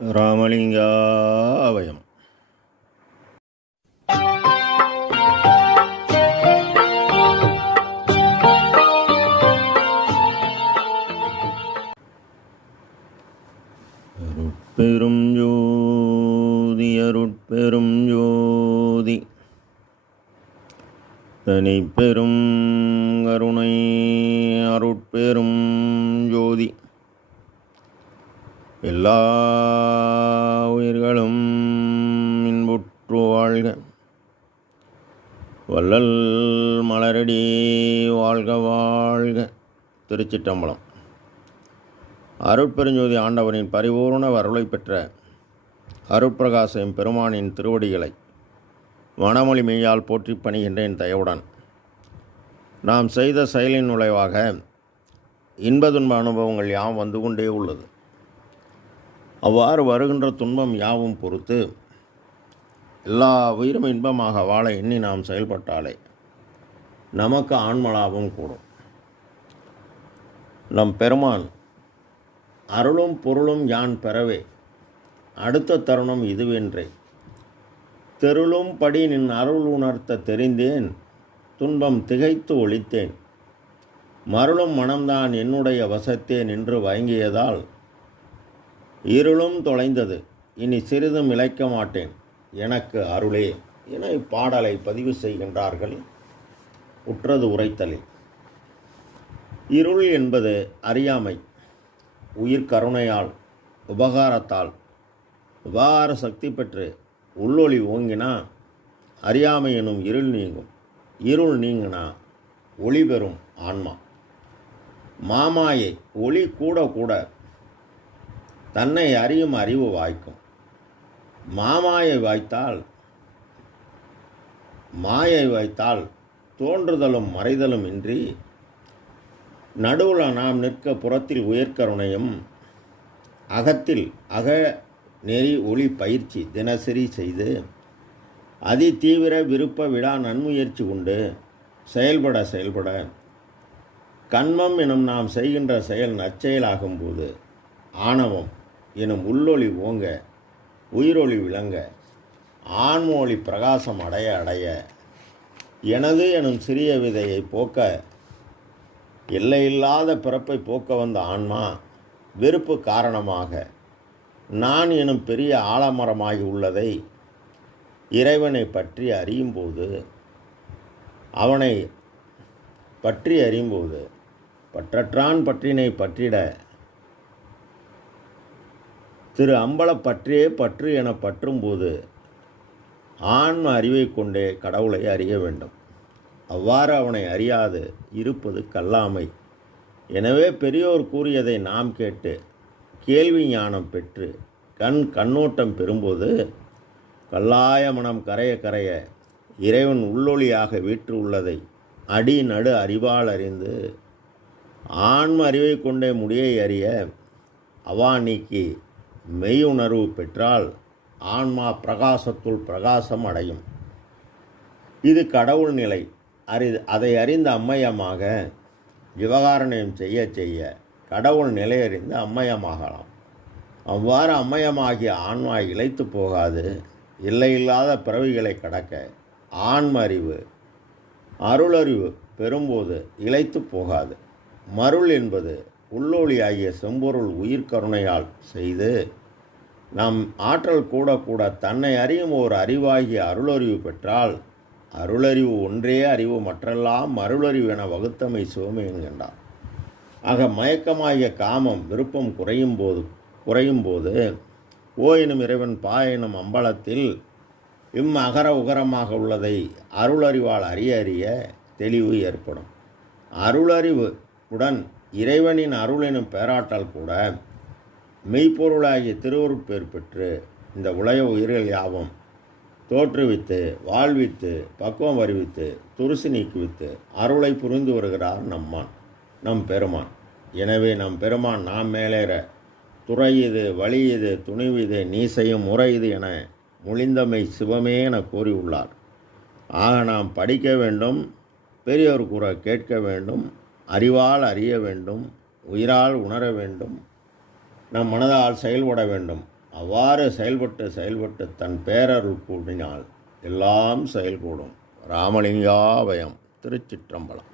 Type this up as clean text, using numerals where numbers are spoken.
ராமலிங்காவயம். அருட்பெரும் ஜோதி அருட்பெரும் ஜோதி தனிப்பெரும் கருணை அருட்பெரும் ஜோதி எல்லா உயிர்களும் இன்புற்று வாழ்க. வள்ளல் மலரடி வாழ்க வாழ்க. திருச்சிற்றம்பலம். அருட்பெருஞ்சோதி ஆண்டவரின் பரிபூர்ண அருளை பெற்ற அருட்பிரகாசம் பெருமானின் திருவடிகளை மனமொழி மெய்யால் போற்றி பணிகின்றேன் தயவுடன். நாம் செய்த செயலின் விளைவாக இன்ப துன்ப அனுபவங்கள் யாவும் வந்து கொண்டே உள்ளது. அவ்வாறு வருகின்ற துன்பம் யாவும் பொறுத்து எல்லா உயிரும் இன்பமாக வாழ எண்ணி நாம் செயல்பட்டாலே நமக்கு ஆன்மலாபம் கூடும். நம் பெருமான் அருளும் பொருளும் யான் பெறவே அடுத்த தருணம் இதுவென்றே தெருளும் படி நின் அருள் உணர்த்த தெரிந்தேன் துன்பம் திகைத்து ஒழித்தேன் மருளும் மனம்தான் என்னுடைய வசத்தே நின்று வழங்கியதால் இருளும் தொலைந்தது இனி சிறிதும் இழைக்க மாட்டேன் எனக்கு அருளே என இப்பாடலை பதிவு செய்கின்றார்கள் உற்றது உரைத்தலில். இருள் என்பது அறியாமை. உயிர் கருணையால் உபகார சக்தி பெற்று உள்ளொளி ஓங்கினா அறியாமை எனும் இருள் நீங்கும். இருள் நீங்கினா ஒளி பெறும் ஆன்மா. மாமாயை ஒளி கூட கூட தன்னை அறியும் அறிவு வாய்க்கும். மாயை வாய்த்தால் தோன்றுதலும் மறைதலும் இன்றி நடுவில் நாம் நிற்க புறத்தில் உயர்கருணையும் அகத்தில் அக நெறி ஒளி பயிற்சி தினசரி செய்து அதி தீவிர விருப்ப விடா நன்முயற்சி கொண்டு செயல்பட கண்மம் எனும் நாம் செய்கின்ற செயல் நற்செயலாகும்போது ஆணவம் எனும் உள்ளொளி ஓங்க உயிரொளி விளங்க ஆன்மொழி பிரகாசம் அடைய எனது எனும் சிறிய விதையை போக்க எல்லையில்லாத பிறப்பை போக்க வந்த ஆன்மா வெறுப்பு காரணமாக நான் எனும் பெரிய ஆலமரமாகி உள்ளதை இறைவனை பற்றி அறியும்போது பற்றற்றான் பற்றினை பற்றிட திரு அம்பல பற்றே பற்று என பற்றும்போது ஆன்ம அறிவை கொண்டே கடவுளை அறிய வேண்டும். அவ்வாறு அவனை அறியாது இருப்பது கல்லாமை. எனவே பெரியோர் கூறியதை நாம் கேட்டு கேள்வி ஞானம் பெற்று கண்ணோட்டம் பெறும்போது கல்லாய மனம் கரைய இறைவன் உள்ளொளியாக வீற்று உள்ளதை அடி நடு அறிவால் அறிந்து ஆன்ம அறிவை கொண்டே முடியை அறிய அவா நீக்கி மெய்யுணர்வு பெற்றால் ஆன்மா பிரகாசத்துள் பிரகாசம் அடையும். இது கடவுள் நிலை. அதை அறிந்த அம்மையமாக விவகாரணம் செய்ய கடவுள் நிலையறிந்து அம்மையமாகலாம். அவ்வாறு அம்மையமாகிய ஆன்மா இழைத்து போகாது. எல்லையில்லாத பிறவிகளை கடக்க ஆன்ம அறிவு அருளறிவு பெறும்போது இழைத்து போகாது. மருள் என்பது உள்ளொளி ஆகிய செம்பொருள் உயிர் கருணையால் செய்து நம் ஆற்றல் கூட தன்னை அறியும் ஓர் அறிவாகிய அருளறிவு பெற்றால் அருளறிவு ஒன்றே அறிவு மற்றெல்லாம் அருளறிவு என வகுத்தமை சிவமே என்கின்றார். ஆக மயக்கமாகிய காமம் விருப்பம் குறையும் போது ஓ எனும் இறைவன் பா எனும் அம்பலத்தில் அகர உகரமாக உள்ளதை அருளறிவால் அறிய தெளிவு ஏற்படும். அருளறிவு உடன் இறைவனின் அருள் எனும் பேராட்டால் கூட மெய்ப்பொருளாகிய திருவருட்பேர் பெற்று இந்த உலக உயிர்கள் யாவும் தோற்றுவித்து வாழ்வித்து பக்குவம் அறிவித்து துருசி நீக்குவித்து அருளை புரிந்து வருகிறார் நம் பெருமான். எனவே நம் பெருமான் நாம் மேலேற துறை இது வழி இது துணிவு இது நீ செய்யும் முறை இது என மொழிந்தமை சிவமே என கூறியுள்ளார். ஆக நாம் படிக்க வேண்டும், பெரியோர் கூற கேட்க வேண்டும், அறிவால் அறிய வேண்டும், உயிரால் உணர வேண்டும், நம் மனதால் செயல்பட வேண்டும். அவ்வாறு செயல்பட்டு தன் பேரருள் கூடினால் எல்லாம் செயல்கூடும். ராமலிங்காபயம். திருச்சிற்றம்பலம்.